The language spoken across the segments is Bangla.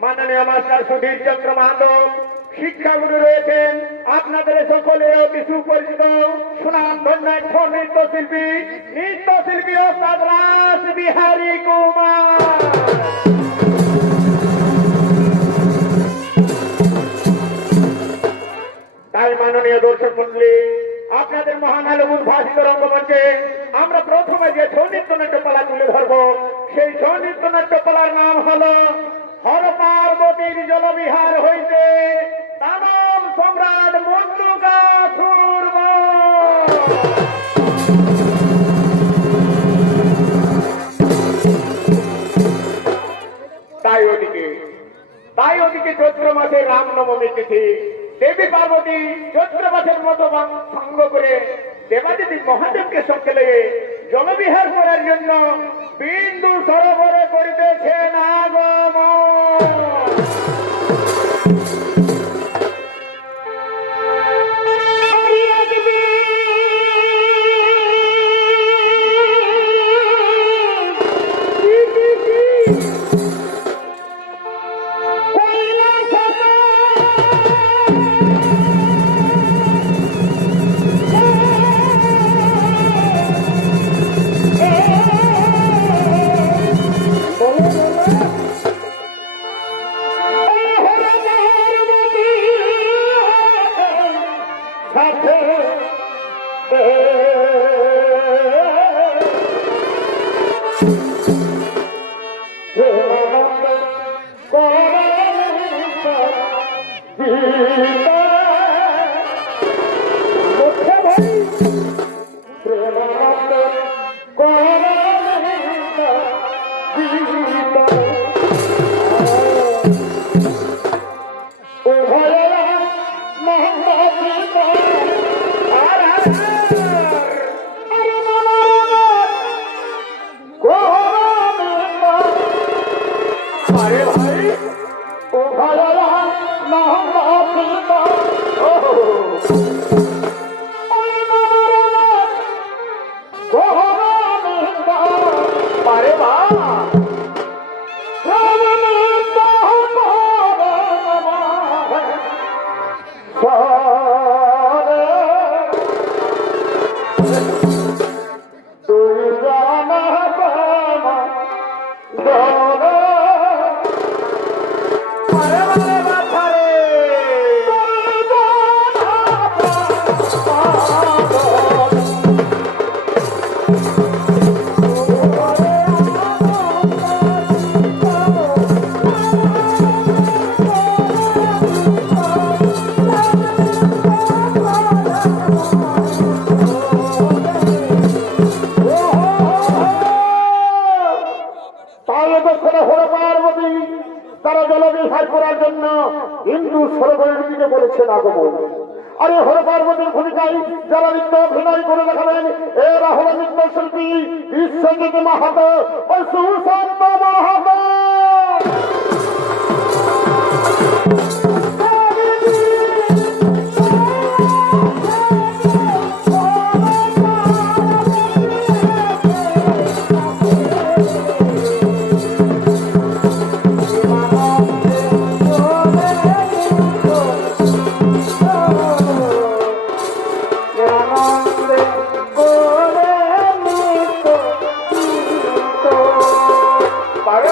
माननीय मास्टर सुधीर चंद्र महतो शिक्षागुरु रही अपने सकले अति सुपरिचित सुनामधन्य नृत्यशिल्पी ओस्ताद रासबिहारी कुमार তাই মাননীয় দর্শক মন্ডলী আপনাদের মহান আলো উদ্ভাসিত রঙ্গমঞ্চে আমরা প্রথমে যে ছৌ নৃত্য নাট্যপালা তুলে ধরব সেই ছৌ নৃত্য নাট্যপালার নাম হলো হর পার্বতীর জলবিহার হইতে দানব সম্রাট মন্ডুকাসুর তাই ওদিকে চৈত্র মাসের রামনবমী তিথি দেবী পার্বতী চৈত্র মাসের মতো ভঙ্গ করে দেবাদেবী মহাদেবকে সঙ্গে লেগে জলবিহার করার জন্য বিন্দু সরোবরে করিতেছেন আগমন। হিন্দু সরোবরের দিকে বলেছেন আগমন। আরে হর পার্বতীর ভূমিকায় যারা নৃত্য অভিনয় করে দেখাবেন এরা হল নৃত্যশিল্পী বিশ্বজিৎ মাহাতো ও সুশান্ত মাহাতো।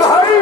Hurry!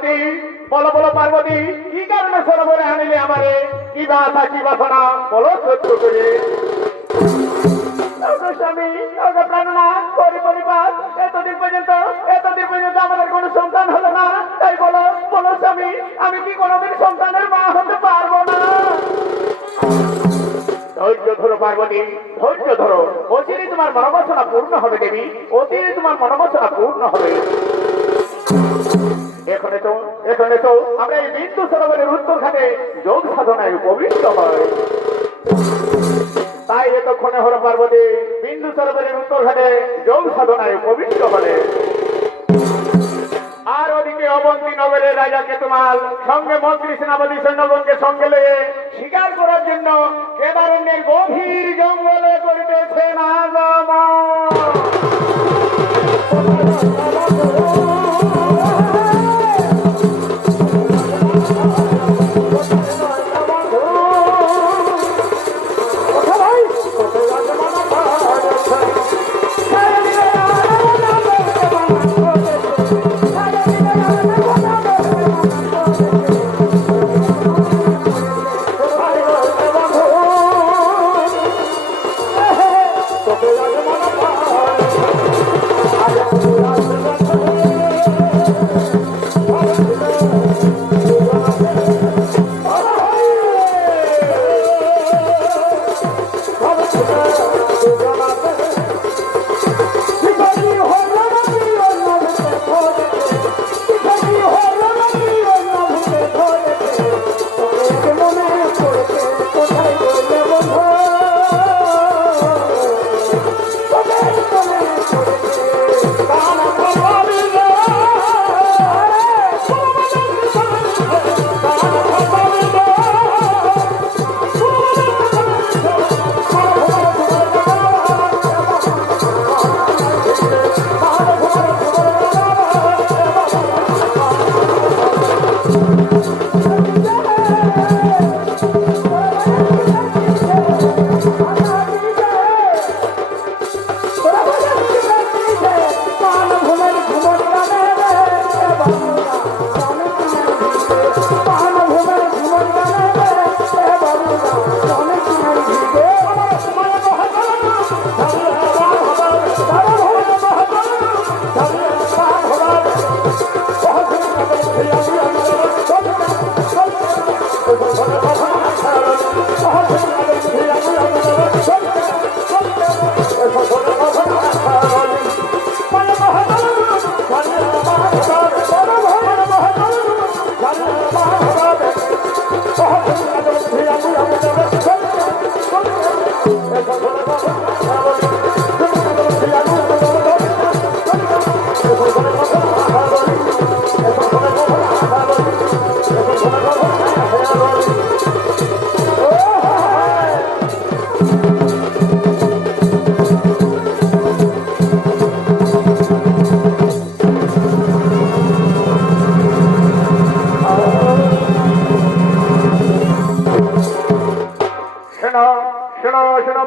পার্বতী, বলো বলো পার্বতী, কি কারণে সরোবরে আনিলে আমারে? কি বাসা কি বাসনা বলো সত্য করে। স্বামী প্রাণনাথ করি পরিবার, এতদিন পর্যন্ত আমাদের কোনো সন্তান হলো না, তাই বলো বলো স্বামী, আমি কি কোনোদিন সন্তানের মা হতে পারবো না? ধৈর্য ধরো পার্বতী, ধৈর্য ধরো, অচিরে তোমার মনোবাসনা পূর্ণ হবে দেবী, অচিরে তোমার মনোবাসনা পূর্ণ হবে। এখন এসো আমরা এই বিন্দু সরোবরের উত্তর ঘাটে যোগ সাধনায় উপবিষ্ট হয়। তাই এতক্ষণে হলো পার্বতী বিন্দু সরোবরের উত্তর ঘাটে যোগ সাধনায় উপবিষ্ট হলে। আর ওদিকে অবন্তী নগরের রাজা কেতুমাল সঙ্গে মন্ত্রী সেনাপতি সৈন্যগণকে সঙ্গে নিয়ে শিকার করার জন্য কেদারণ্যের গভীর জঙ্গলে করিতেছেন আগমন।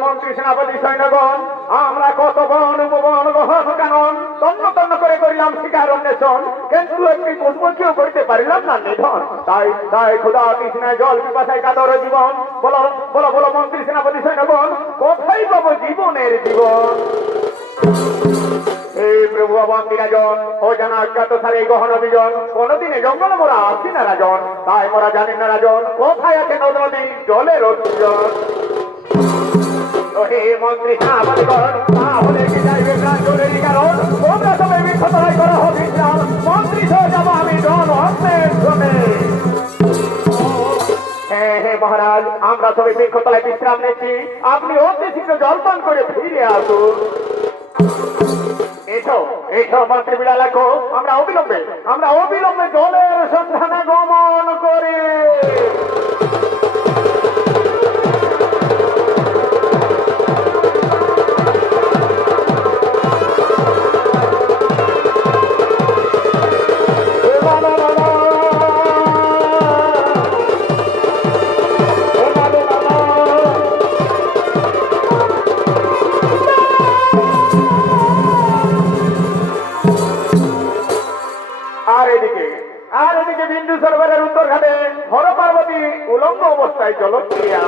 মন্ত্রী সেনাপতি সৈন্যগণ, আমরা কত বন উপবন গহন কানন তন্ন তন্ন করে করিলাম শিকার অন্বেষণ, কিন্তু একটি পুষ্পকেও করতে পারিলাম না নিধন। তাই তাই ক্ষুধা তৃষ্ণায় জল পিপাসায় কাতর জীবন। বলো বলো বলো মন্ত্রী সেনাপতি সৈন্যগণ, কোথায় পাবো জীবনের জীবন? এই প্রভু অবন্তী রাজন, ও জানা অজ্ঞাত সারে গহন বিজন, কোনদিনে জঙ্গল মোরা আসি না রাজন, তাই মোরা জানি না রাজন, কোথায় আছে নদী জলের অভিজন। হে মন্ত্রী সেনাপতিগণ, তাহলে কি যাইবে প্রাঞ্জলের কারণ? তোমরা সবাই বিক্ষতরাই করা হবে মন্ত্রী সহ যাবো আমি জন অন্যের জন্যে। হ্যাঁ হ্যাঁ মহারাজ, আমরা সবাই বৃক্ষতলায় বিশ্রাম নিচ্ছি, আপনি অতি শীঘ্র জলপান করে ফিরে আসুন। এসো এসো মন্ত্রী বিড়াল লেখো, আমরা অবিলম্বে জলের সন্ধানে গমন করে। আর এদিকে ঘাটে হর পার্বতী উলঙ্গ অবস্থায় জলক্রিয়া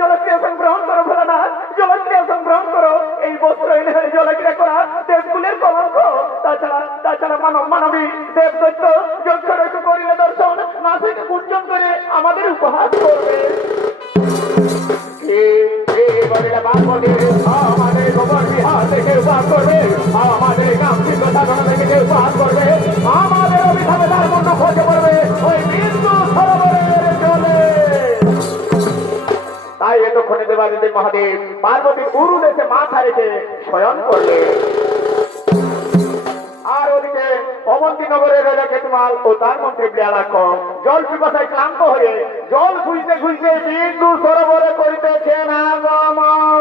জলক্রিয়া সংগ্রহণ করো ভোলানাথ, জলক্রিয়া সংগ্রহণ করো। এই বস্ত্র এনে জলক্রিয়া করা দেবকুলের কলঙ্ক। তাছাড়া মানব মানবী দেব দৈত্য যজ্ঞ করিলে দর্শন না থেকে গুঞ্জন করে আমাদের উপহাস করবে। আমাদের গোবর বিহার থেকে উপহাস করবে, আমাদের গ্রাম সিদ্ধ সাধনা থেকে উপহাস করবে, আমাদের অভিধানে তার মন্য খোঁজে পড়বে ওই বিন্দু সরোবরের জলে। তাই এতক্ষণে দেবাদিদেব মহাদেব পার্বতী উরু দেশে মাথা রেখে শয়ন করলে। আর ওদিকে অবন্তীনগরের রাজা কেতুমাল ও তার মন্ত্রী বিড়ালাক্ষ জল পিপাসায় ক্লান্ত হয়ে জল খুঁজতে খুঁজতে বিন্দু সরোবরে করিতেছেন আগমন।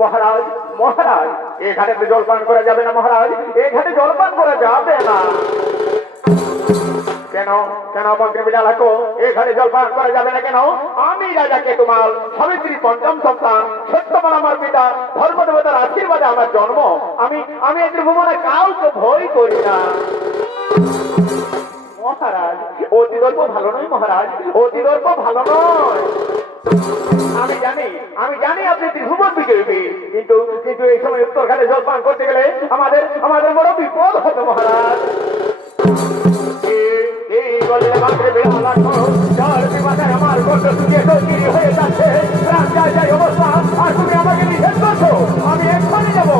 মহারাজ মহারাজ এই ঘাটে জলপান করা যাবে না মহারাজ, এই ঘাটে জলপান করা যাবে না। কেন কেন মন্ত্রী বিড়ালাক্ষ এই ঘাটে জলপান করা যাবে না কেন? আমি রাজা কেতুমাল সাবিত্রী পঞ্চম সন্তান, সত্যবান আমার পিতা, ধর্মদেবতার আশীর্বাদে আমার জন্ম। আমি এই ত্রিভুবনে কাউকে ভয় করি না মহারাজ। অতিদর্প ভালো নয় মহারাজ, অতিদর্প ভালো নয়। আমি জানি আপনি ত্রিভুবন বিজয়ী, কিন্তু এই সময় উত্তরখানে জলপান করতে গেলে আমাদের বড় বিপদ হবে মহারাজ। আমার গল্প শুকিয়ে তৈরি হয়ে যাচ্ছে, অবস্থা। আর তুমি আমাকে নিষেধ করছো? আমি এক্ষুনি যাবো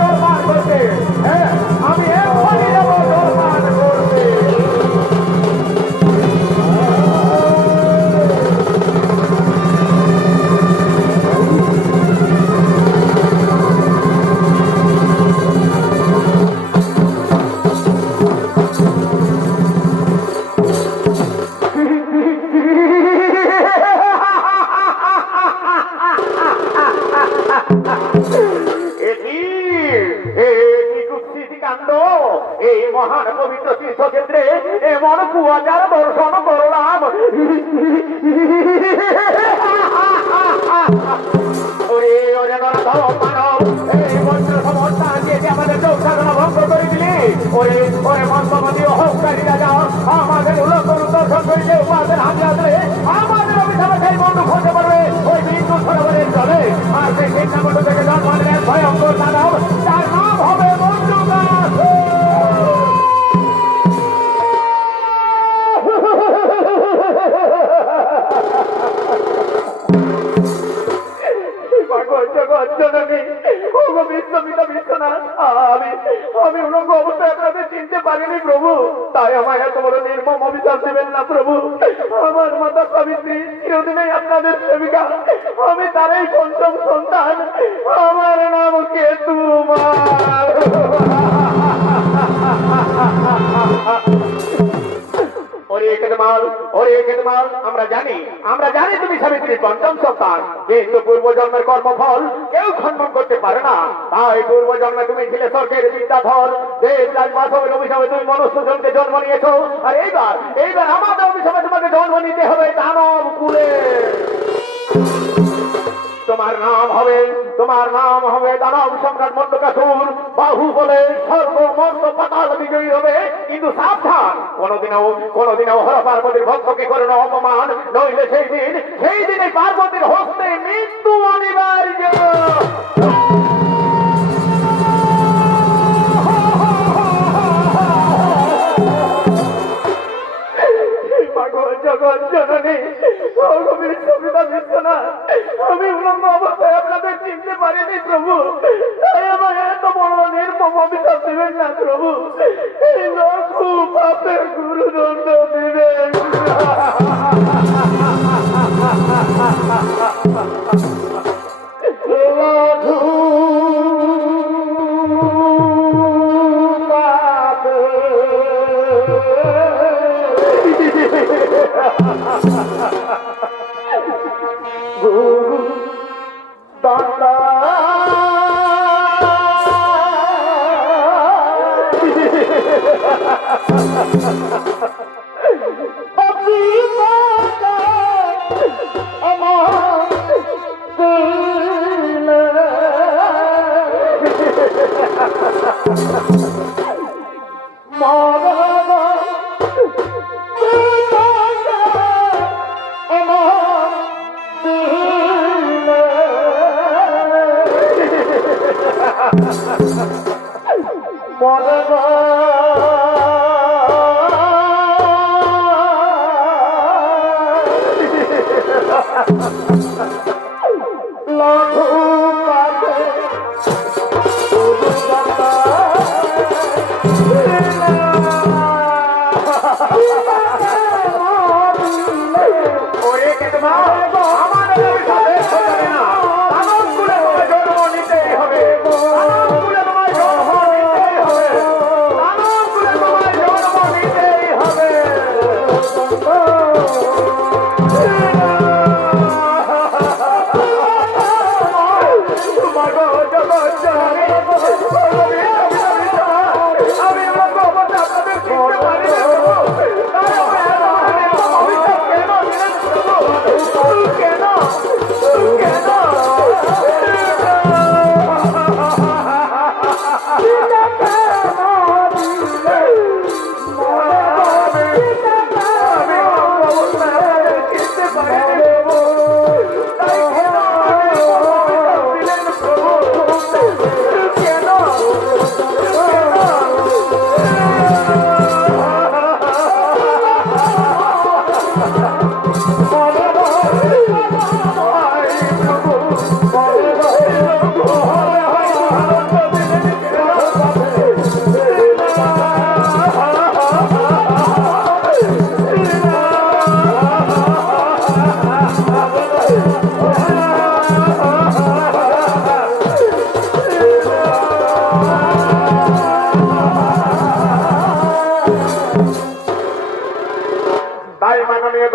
জলপান করতে। হ্যাঁ, আমি এক্ষুনি যাবো জলপান করতে। এই মহান পবিত্র তীর্থক্ষেত্রে এমন কুয়াচার দর্শন করলাম। আমাদের চৌসাধনা ভঙ্গ করে দিলি। ওরে মন্ত্রমতি অহংকারী রাজা আমাদের উলঙ্ঘন দর্শন করিলে উপাদের হাতে আসলে আমাদের অভিশাপে সেই বন্ধু খোঁজে পড়বে ওই বিন্দু সরোবরের জলে। আর সেই চিন্তামণ্ড থেকে জন্ম নেন ভয়ঙ্কর দানব, তার নাম হবে মঞ্জুদাস। আমি উলঙ্গ অবস্থায় আপনাদের চিনতে পারিনি প্রভু, তাই আমায় এত বড় নির্মম অভিশাপ দেবেন না প্রভু। আমার মাতা সাবিত্রী চিরদিনেই আপনাদের সেবিকা, আমি তারই পঞ্চম সন্তান, আমার নাম কেতুমাল। আমরা জানি তুমি সাবিত্রীর পঞ্চম সন্তান, কিন্তু পূর্বজন্মের কর্মফল কেউ খণ্ডন করতে পারে না। তাই পূর্বজন্মে তুমি ছিলে স্বর্গের বিদ্যাধর, দেশ রাজবাসবের অভিশাপে তুমি মনুষ্য জনকে জন্ম নিয়েছো। আর এইবার আমাদের অভিশাপে তোমাকে জন্ম নিতে হবে দানব কুলে। তোমার নাম হবে দানব সম্রাট মন্ডকাসুর। বাহু বলে সর্বমর্ত পাতাল বিজয়ী হবে। কিন্তু সাবধান, কোনদিনও হর পার্বতীর ভক্তকে করো না অপমান, নইলে সেই দিনে পার্বতীর হস্তে মৃত্যু অনিবার্য। জগৎ জননী আমি উলঙ্গ অবস্থায় আপনাদের চিনতে পারিনি প্রভু, তাই আমাকে এত বড় নির্মম অভিশাপ দিবেন না প্রভু। এই লঘু পাপের গুরুদণ্ড দিবেন। গুরু দণ্ডা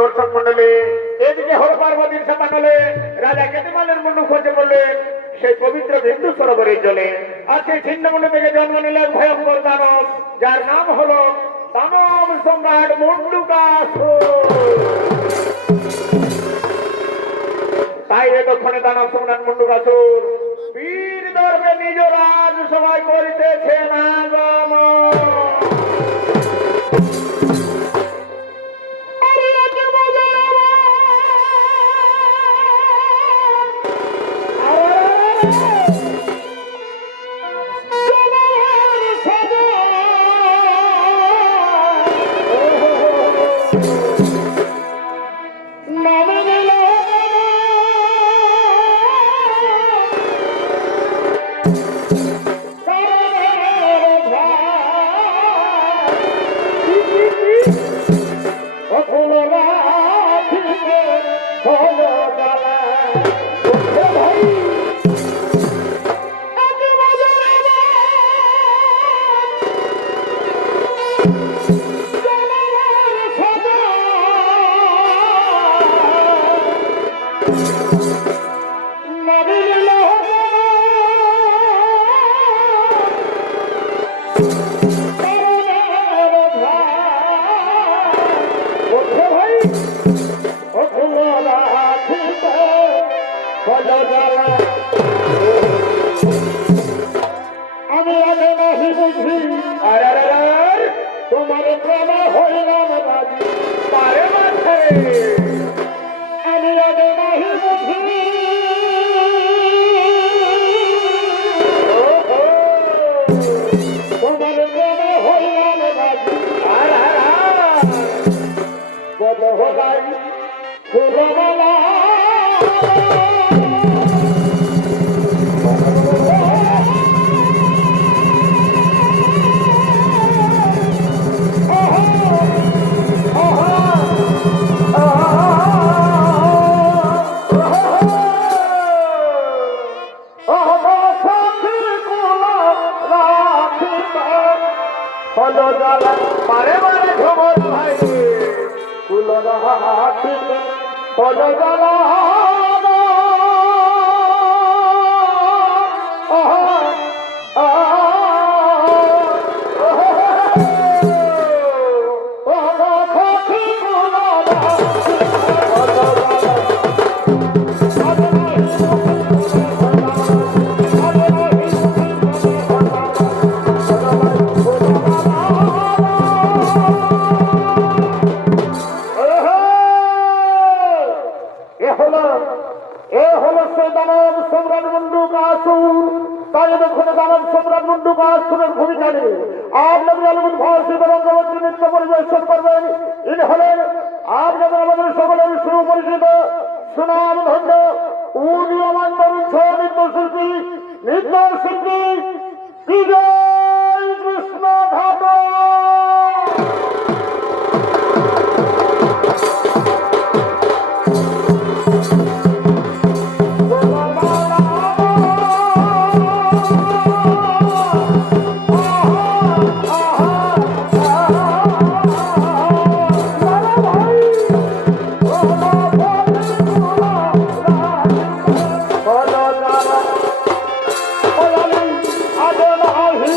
দর্শক মন্ডলী, এদিকে হর পার্বতীর সমানলে রাজা কেতিমালের মুন্ডু খোঁজে বললেন সেই পবিত্র বিন্দু সরোবরের জলে। আর সেই ছিন্নমুন্ডু থেকে জন্ম নিলেন ভয়ঙ্কর দানব, যার নাম হলো দানব সম্রাট মন্ডুকাসুর। তাই এতক্ষণে দানব সম্রাট মন্ডুকাসুর বীর দর্পে নিজ রাজ সভায় করিতেছে না Follow the প্রেমে হইলাম রাজি পারে মাঠে আমি আগে নাহি বুঝি তোমার প্রেমে হইলাম রাজি বদ হলাই ফুলমালা হলো জ্বালা পারে মারে খবর ভাই কুলো রাখি হলো জ্বালা সম্রাট মন্ডুক আসুন তাই দেখুন দানব সম্রাট মন্ডুক আসুনের ভূমিকা নিয়ে আপনাদের আলমুল ভাষিত রঙ্গমঞ্চে নৃত্য পরিবেশন করবেন ইনি হলেন আপনাদের আমাদের সকলের সুপরিচিত সুনাম ধন্য উদীয়মান তরুণ নৃত্যশিল্পী বিজয় কৃষ্ণ ঘাট I don't know how he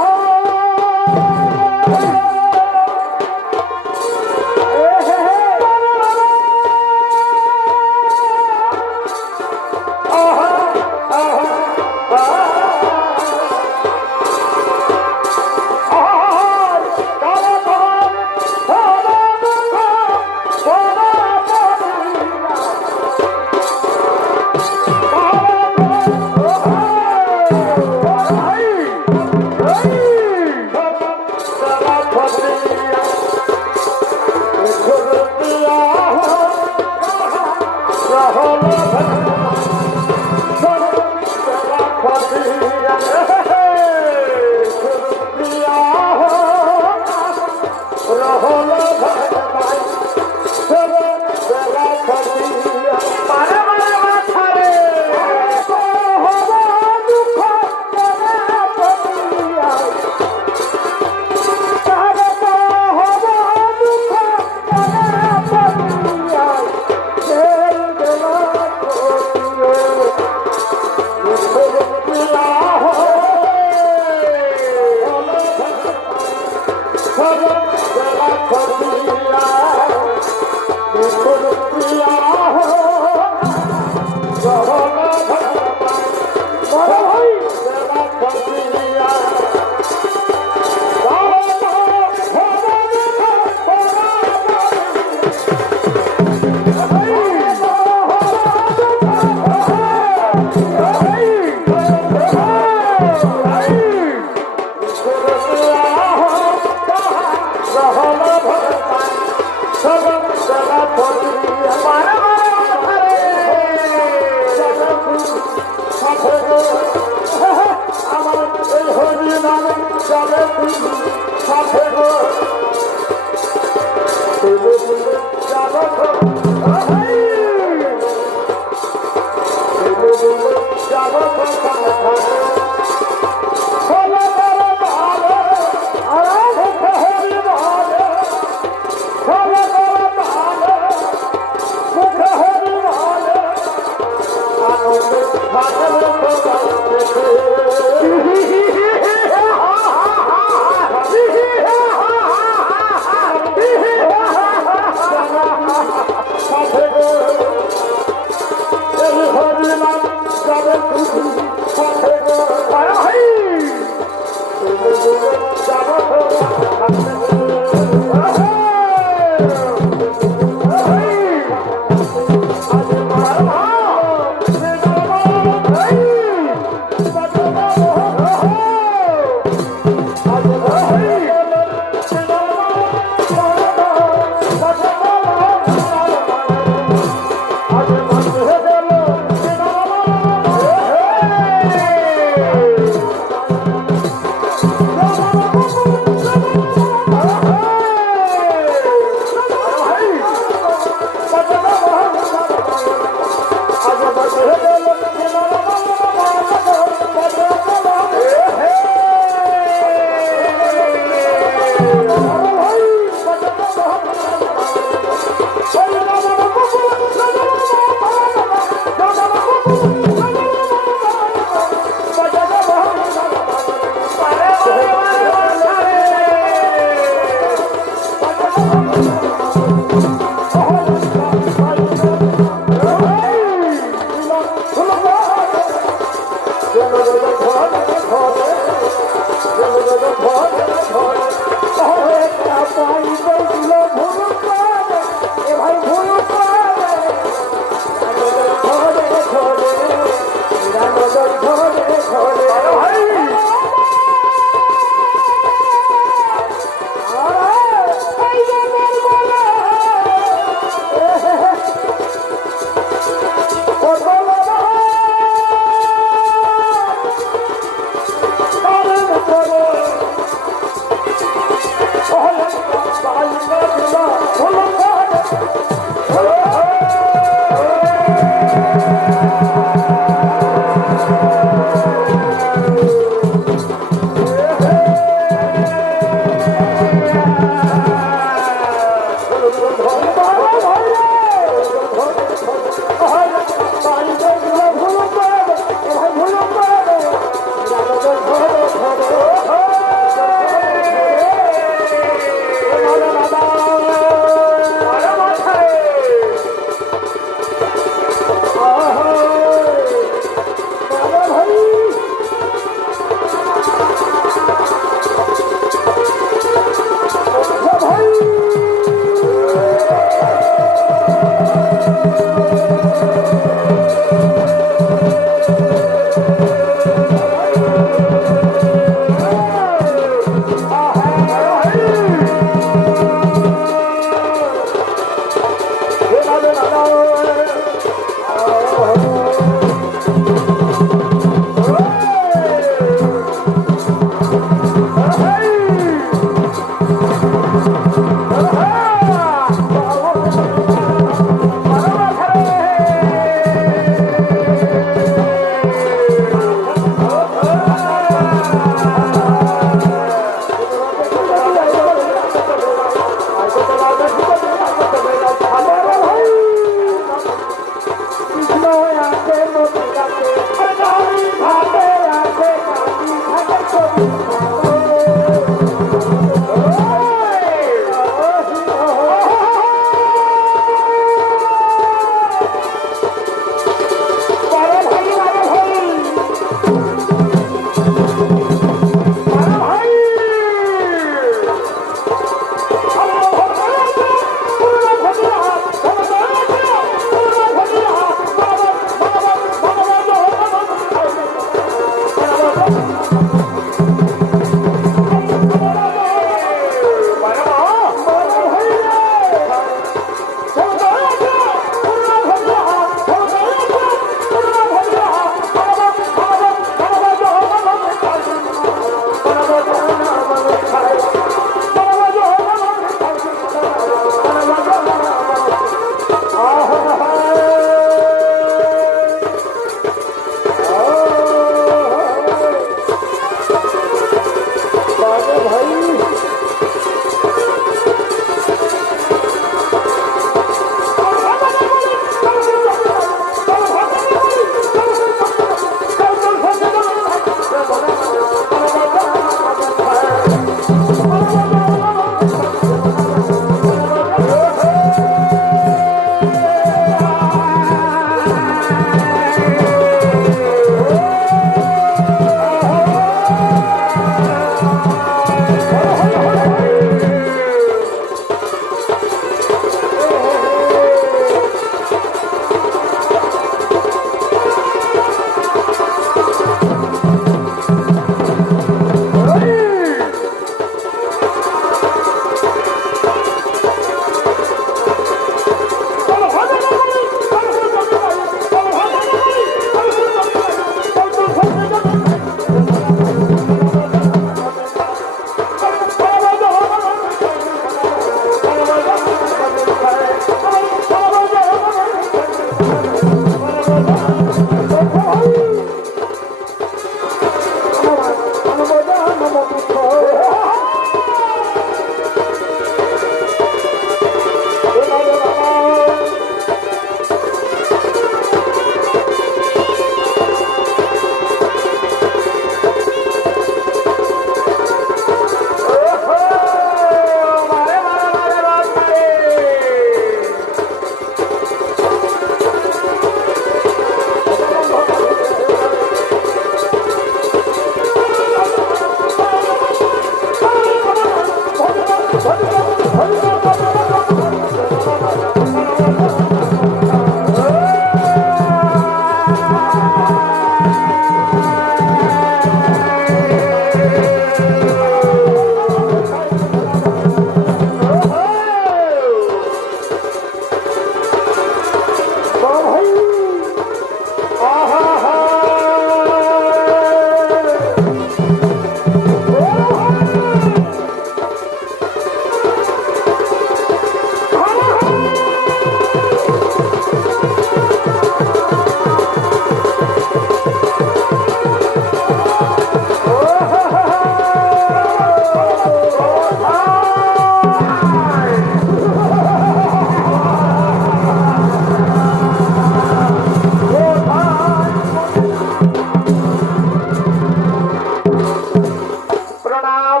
প্রণাম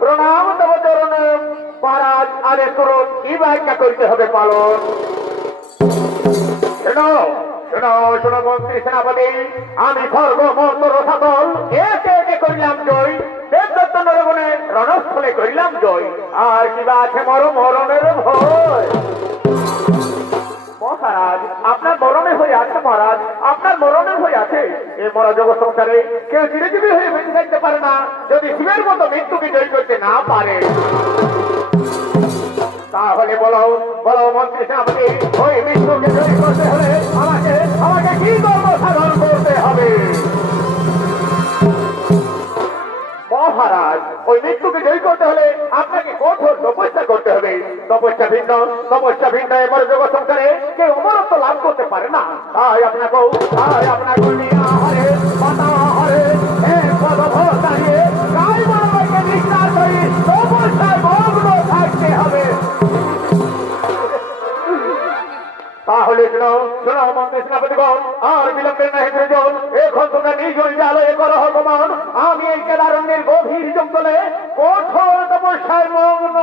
প্রণাম তব চরণে মহারাজ, আদেশ করুন কি বাক্যা করতে হবে পালন। শোনো শোনো শোনো মন্ত্রী সেনাপতি, আমি সর্বমন্ত্র সকল একে একে করিলাম জয়, দেবদত্ত নরবনে রণস্থলে করিলাম জয়, আর কিবা আছে মরণের ভয়। মহারাজ আপনার মরণে হয়ে আছে, মহারাজ আপনার মরণে হয়ে আছে। এই মরা জগৎ সংসারে কেউ চিরজীবী হয়ে বেঁচে থাকতে পারে না যদি শিবের মতো মৃত্যুকে জয় করতে না পারে। তাহলে বলো বলো মন্ত্রী সেনাপতি, ওই মৃত্যুকে জয় করতে হলে আমাকে আমাকে কি কর্ম সাধন করতে হবে? মহারাজ ওই মৃত্যুকে জয় করতে হলে আপনাকে কঠোর তপস্যা করতে হবে। তপস্যা ভিন্ন এবার জগৎ সংসারে কেউ অমরত্ব লাভ করতে পারে না। তাই আপনাকে আহারে পাতা আহারে দাঁড়িয়ে গাই বড়কে নিষ্ঠা করি তপস্যায় মগ্ন থাকতে হবে। তাহলে শোনো শোনো মন্ত্রী সেনাপতিগণ, আর বিলম্বের না হেঁটে যান, এখন তোমরা নিজ আলোয় করো হকমান। আমি এই কেদারণ্যের গভীর জঙ্গলে কঠোর তপস্যায় মগ্ন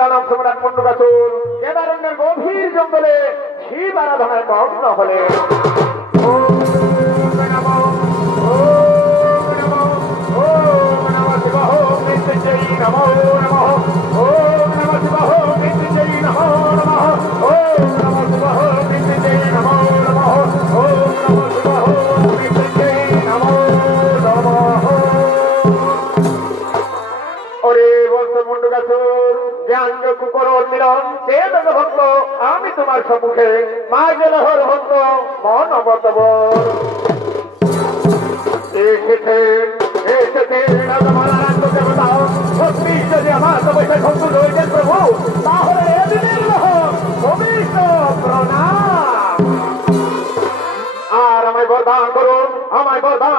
দানব সম্রাট মন্ডুকাসুর কেদারণ্যের গভীর জঙ্গলে শিব আরাধনায় মগ্ন হলে আমি তোমার সম্মুখে মা জলহর ভক্ত মন অবতবর এসেছে এসেছে যদি আমার তপস্যা ভক্ত রয়েছেন প্রভু, তাহলে এদিনের ভবিষ্য প্রণাম। আর আমায় বরদান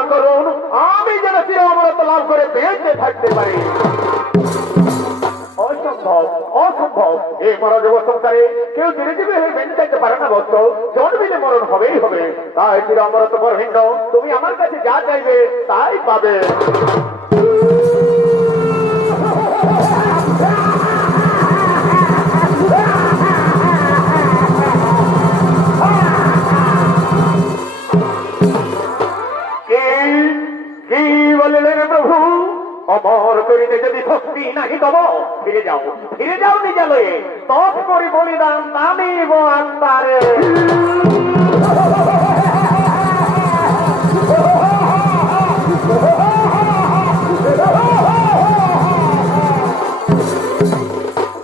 করুন আমি যেন চির অমরত্ব লাভ করে বেঁচে থাকতে পারি। অসম্ভব এই মরা জগৎ সংসারে কেউ চিরজীবী হয়ে বেঁচে থাকতে পারে না বস্তু, জন্মিলে মরণ হবেই হবে। তাই চির অমরত্ব পরহিন্দ তুমি আমার কাছে যা চাইবে তাই পাবে। কি বলিলেন প্রভু? অমর করিতে যদি শক্তি নাহি তব ফিরে যাও নিজালয়ে, তপ করি বলিদান নামিব আত্মারে।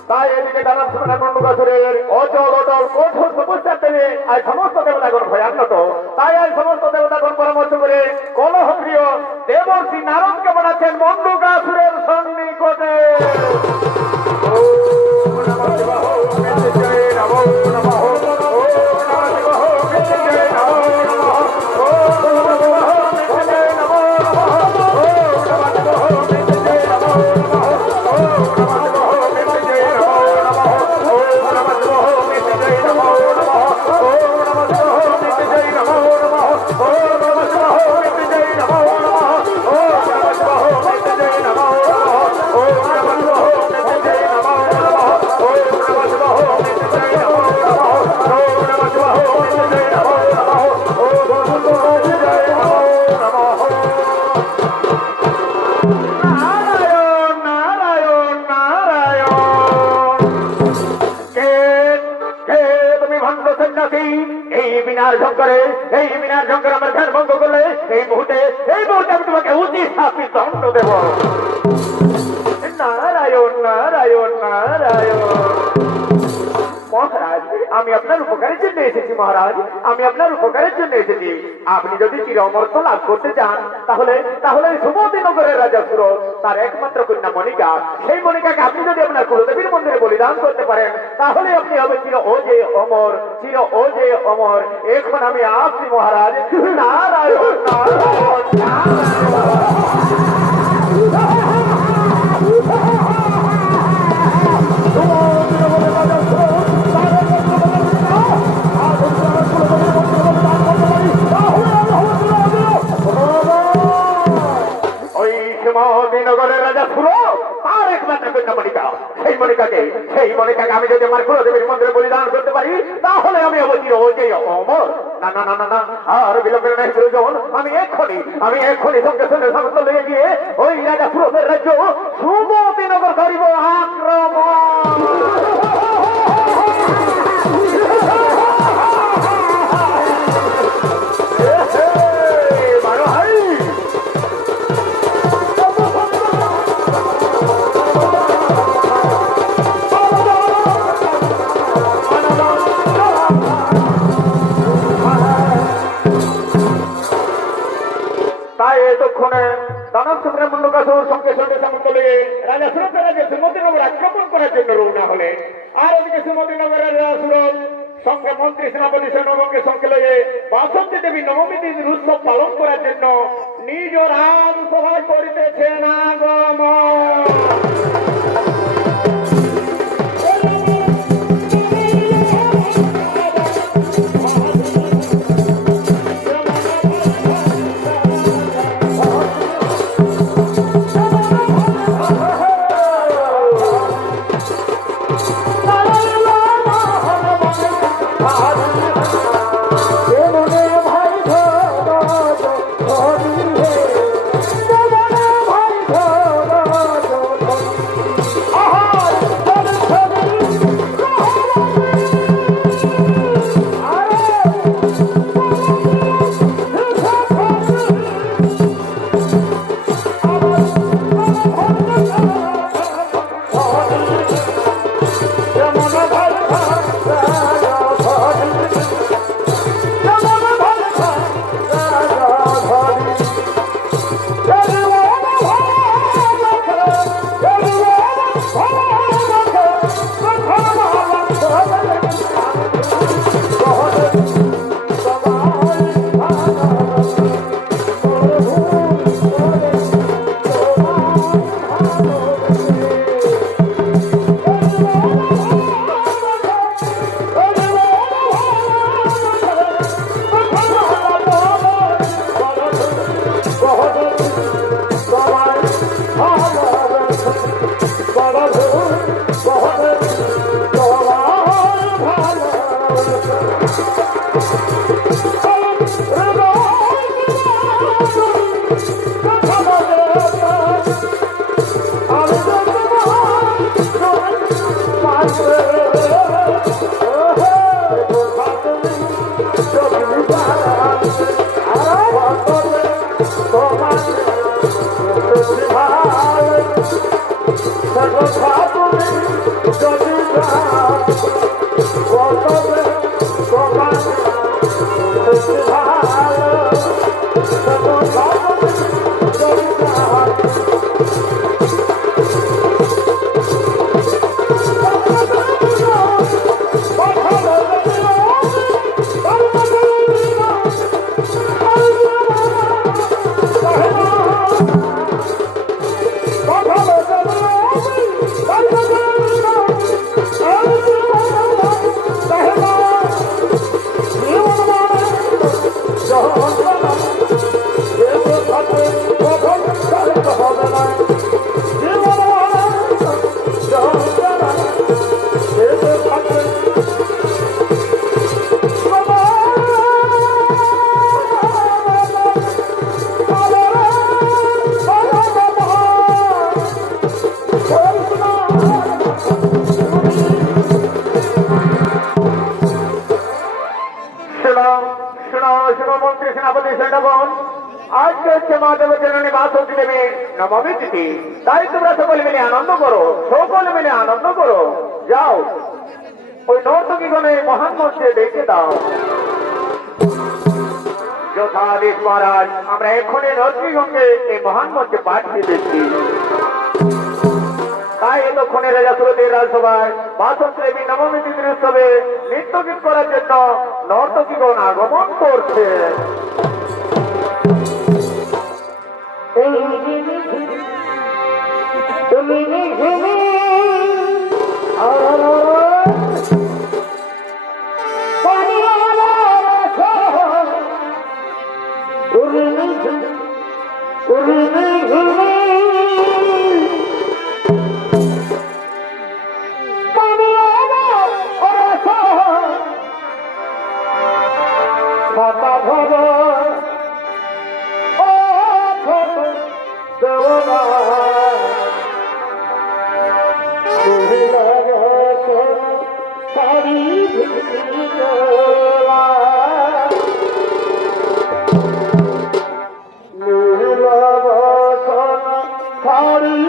তাই এদিকে দানব সম্রাট মন্ডুকাসুরের অচল অটল কঠোর তপস্যার থেকে আজ সমস্ত দেবতাগণ ভয়ান্বিত। তাই আজ সমস্ত দেবতাগণ পরামর্শ করে কলহপ্রিয় দেবর্ষি নারদকে পাঠাচ্ছেন মন্ডুকাসুরের সন্নিকটে। করে এই মিনার জঙ্গল আমার ধ্যান ভঙ্গ করলে এই মুহূর্তে আমি তোমাকে উচিত শাস্তি দণ্ড দেব। নারায়ণ নারায়ণ নারায়ণ। মহারাজ, আমি আপনার উপকারের জন্য এসেছি। মহারাজ, আমি আপনার উপকারের জন্য এসেছি। আপনি যদি চির অমরত্ব লাভ করতে চান তাহলে সুমতিনগরের রাজা সুরত তার একমাত্র কন্যা মনিকা, সেই মনিকাকে আপনি যদি আপনার কুলদেবীর মন্দিরে বলিদান করতে পারেন তাহলে আপনি হবে চির অজেয় অমর, চির অজেয় অমর। এখন আমি আসছি মহারাজ। নারায়ণ নারায়ণ নগরের রাজা সুরত তার একমাত্র কন্যা মনিকা, সেই মনিকাকে আমি যদি আমার কুলদেবীর মন্দিরে বলিদান করতে পারি তাহলে আমি অবশ্যই অজেয় অমর। না না না না না, আর বিলম্বের নাই প্রয়োজন। আমি এক্ষুনি সঙ্গে সঙ্গে সমস্ত লেগে গিয়ে ওই রাজা সুরতের রাজ্য সুমতিনগর করিব আক্রমণ। তাই এতক্ষণে দানব সুব্রহ্মণ্যকাসুর সঙ্গে সঙ্গে সামন্ত লেগে রাজা সুরতের রাজ্যে সুমতিনগর আক্রমণ করার জন্য রওনা হলে, আর ওদিকে সুমতিনগরের রাজা সুরত সঙ্গে মন্ত্রী সেনাপতি সেনবঙ্গে সঙ্গে লেগে বাসন্তী দেবী নবমী দিন উৎসব পালন করার জন্য নিজ রাম সভায় করিতেছেন আগমন। ভাই আজকে হচ্ছে মা দেব জননী বাসন্তী দেবীর নবমী তিথি, তাই তোমরা সকলে মিলে আনন্দ করো, সকলে মিলে আনন্দ করো। যাও ওই নর্তকীগণে মহান মঞ্চে দেখে দাও। যথাদেশ মহারাজ, আমরা এক্ষুনি নর্তকীগণকে এই মহান মঞ্চে পাঠিয়ে দিচ্ছি। তাই এতক্ষণে রাজা সুরতের রাজসভায় বাসন্তী দেবী নবমী তিথির উৎসবে নৃত্য গীত করার জন্য নর্তকীগণ আগমন করছে। Sorry.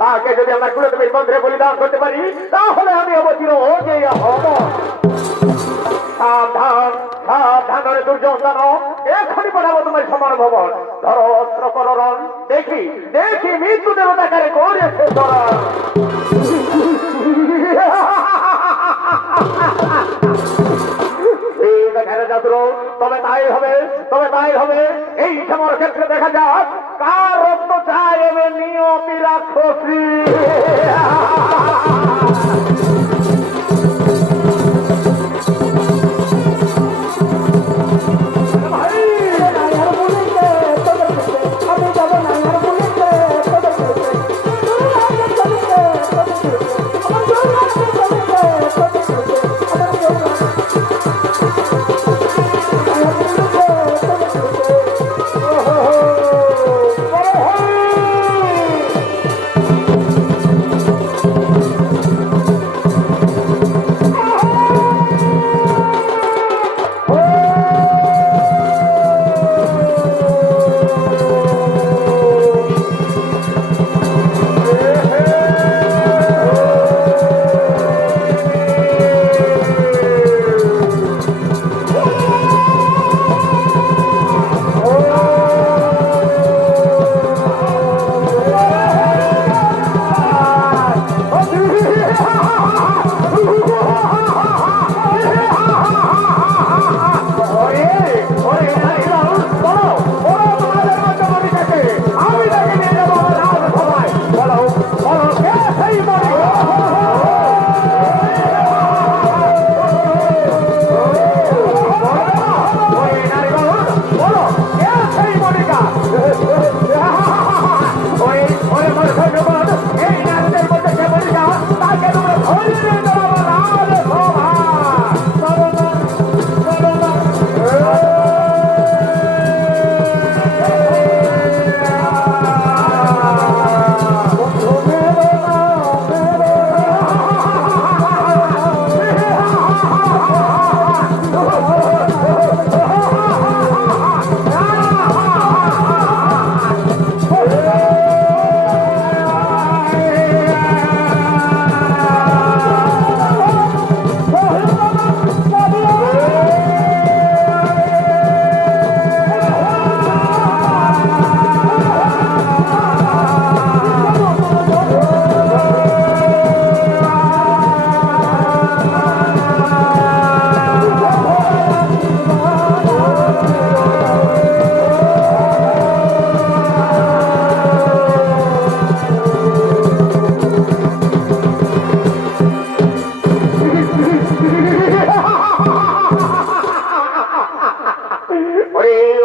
তাকে যদি আমরা কুলদেবীর মন্দিরে বলিদান করতে পারি তাহলে আমি অবতীর্ণ হয়ে হব। সাবধান সাবধান ধরে দুর্যোধন এখনই পাঠাবো তোমার সমান ভবন। ধরো অস্ত্র করণ দেখি দেখি মৃত্যু দেবতাকারে করেছে ধরা। তবে তাই হবে তবে তাই হবে। এই সময় ক্ষেত্রে দেখা যাক কার রক্ত চায় এবে নিয়তি রাক্ষসী।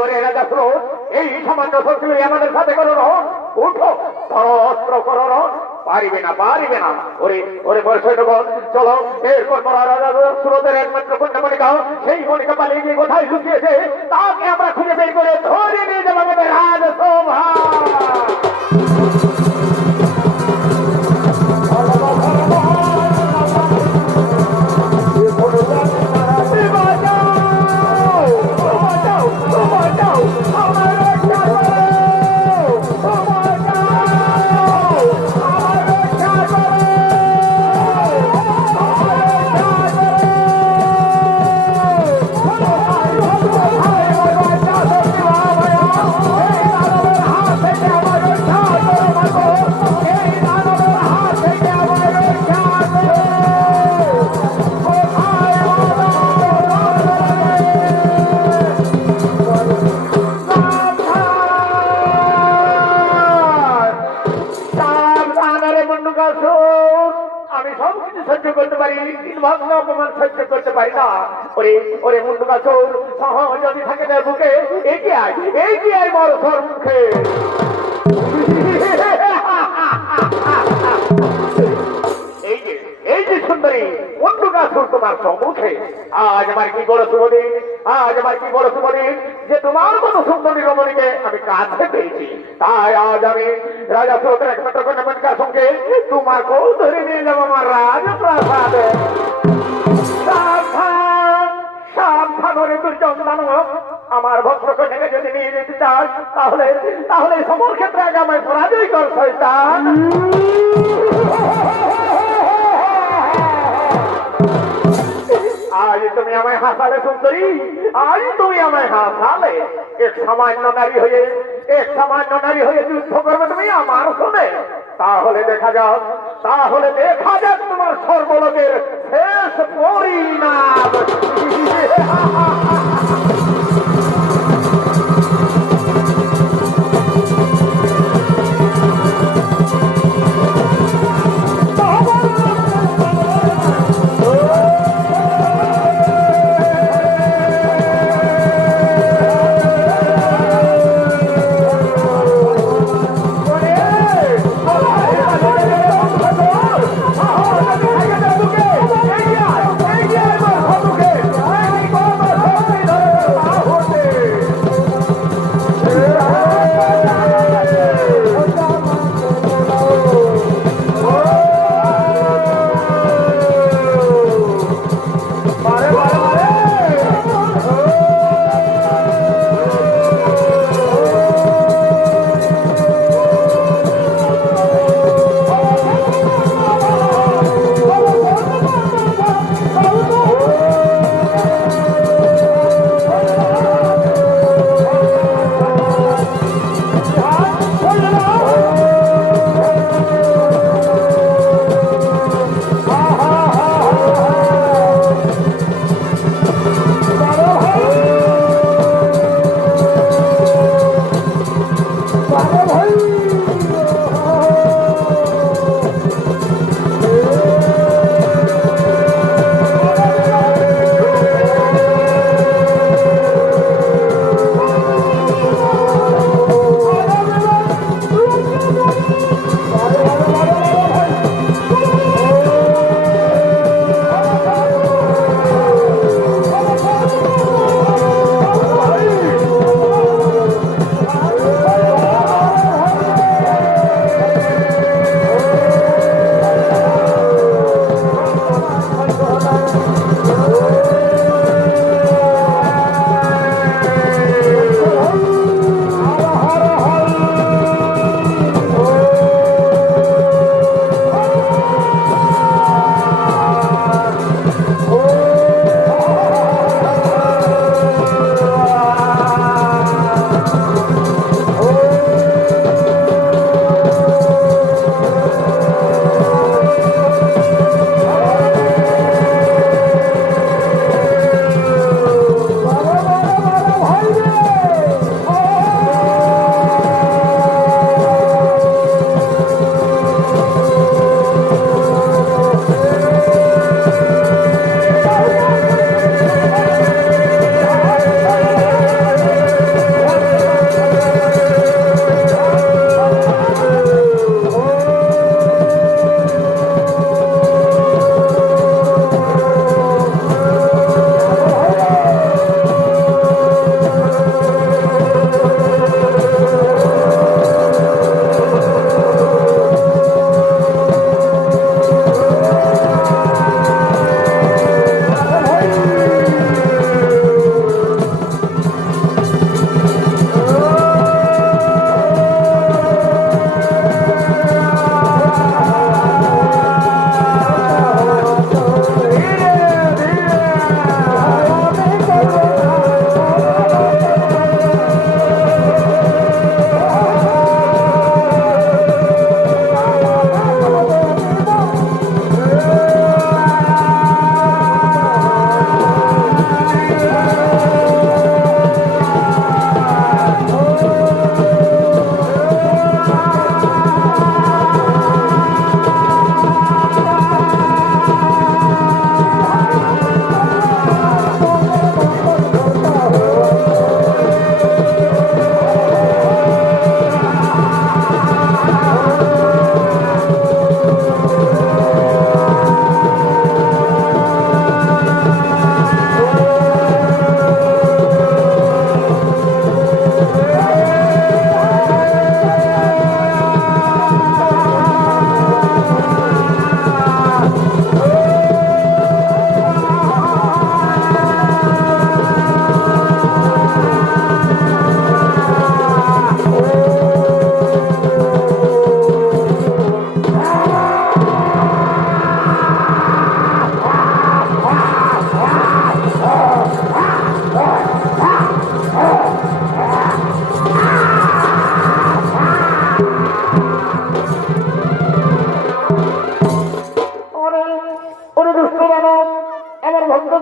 ওরে রাজা স্রোত, এই সামান্য শক্তি আমাদের সাথে করো রহন, উঠো অস্ত্র করো রহন। পারিবে না, পারিবে না। ওরে ওরে বর্ষগণ, চলো এরপর রাজা স্রোতের একমাত্র কন্যা সেই মনিকা পালিয়ে গিয়ে কোথায় লুকিয়েছে তাকে আমরা খুঁজে বের করে ধরে নিয়ে যাবো আমাদের রাজসভা। আমি সব কিছু সহ্য করতে পারি, অপমান সহ্য করতে পারি না। ওরে ওরে মুন্ডুকা চোর, যদি থাকে না বুকে এগিয়ে আয়, এগিয়ে আয় বড় সর মুখে। এই যে সুন্দরী মুন্ডুকা চোর তোমার সম্মুখে, আজ আমার কি বড় শুভদিন, আজ আমার কি বড় শুভদিন যে তোমার মতো সুন্দরী রমণীকে আমি কাছে পেয়েছি। তাই আজ আমি রাজা স্রোতের একমাত্র কন্যার সঙ্গে তোমাকেও ধরে নিয়ে যাবো আমার রাজপ্রাসাদে। সাবধান সাবধান ওরে দুর্জন দানব, আমার ভক্ত কন্যাকে যদি নিয়ে যেতে চাস তাহলে তাহলে সমর ক্ষেত্রে আগে আমায় পরাজয় কর শয়তান। আজ তুমি আমায় হাসালে সুন্দরী, আজ তুমি আমায় হাসালে। এক সামান্য নারী হয়ে যুদ্ধ করবে তুমি আমার শুনে। তাহলে দেখা যাক তোমার সর্বলোকের শেষ পরিণাম।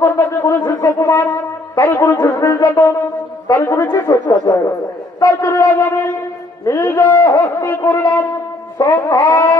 কন্যাকে করেছিস অপমান, তারই করেছিস নির্যাতন, তারই করেছিস অত্যাচার। তাই করে আজ আমি নিজ হস্তে করলাম সংহার।